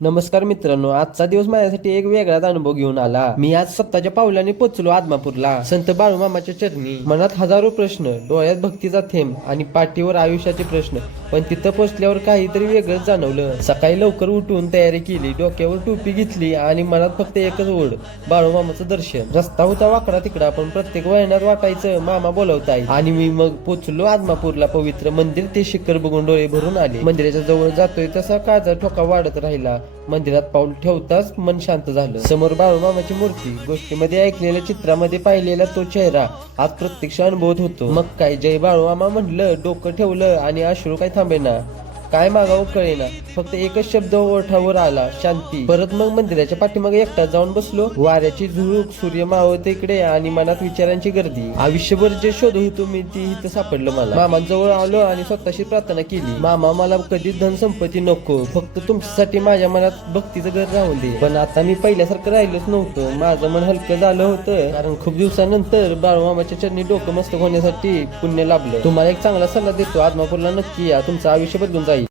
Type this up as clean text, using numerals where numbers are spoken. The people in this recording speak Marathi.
नमस्कार मित्रांनो, आजचा दिवस माझ्यासाठी एक वेगळाच अनुभव घेऊन आला। मी आज स्वतःच्या पावलाने पोचलो आदमापूरला, संत बाळूमामाच्या चरणी। मनात हजारो प्रश्न, डोळ्यात भक्तीचा थेंब आणि पाठीवर आयुष्याचे प्रश्न। पण तिथं पोचल्यावर काहीतरी वेगळंच जाणवलं। सकाळी लवकर उठून तयारी केली, डोक्यावर टोपी घेतली आणि मनात फक्त एकच ओढ, बाळूमामाचं दर्शन। रस्ता होता वाकडा तिकडा, पण प्रत्येक वळणात वाटायचं मामा बोलवताय। आणि मी मग पोचलो आदमापूरला। पवित्र मंदिर ते शिखर बघून डोळे भरून आले। मंदिराच्या जवळ जातोय तसा काळजा ठोका वाढत राहिला। मंदिरात पाऊल ठेवताच मन शांत झालं। समोर बाळूमामाची मूर्ती, गोष्टीमध्ये ऐकलेल्या, चित्रामध्ये पाहिलेला तो चेहरा आज प्रत्यक्ष अनुभवत होतो। मग काय जय बाळूमामा म्हणलं, डोकं ठेवलं आणि अश्रू काय थांबेना। काय मागावं कळेना, फक्त एकच शब्द ओठावर आला, शांती। परत मग मंदिराच्या पाठीमागे एकटा जाऊन बसलो। वाऱ्याची झुळूक, सूर्य मावळते इकडे आणि मनात विचारांची गर्दी। आयुष्यभर जे शोधत होतो मी ते इथं सापडलं मला। मामांजवळ आलो आणि स्वतःशी प्रार्थना केली, मामा मला कधीच धन संपत्ती नको, फक्त तुमच्यासाठी माझ्या मनात भक्तीचं घर राहून दे। पण आता मी पहिल्यासारखं राहिलोच नव्हतं। माझं मन हलकं झालं होतं, कारण खूप दिवसानंतर बाळूमामाच्या चरणी डोकं मस्तक होण्यासाठी पुण्य लाभलं। तुम्हाला एक चांगला सल्ला देतो, आदमापूरला नक्की या, तुमचं आयुष्य बदलून जाईल।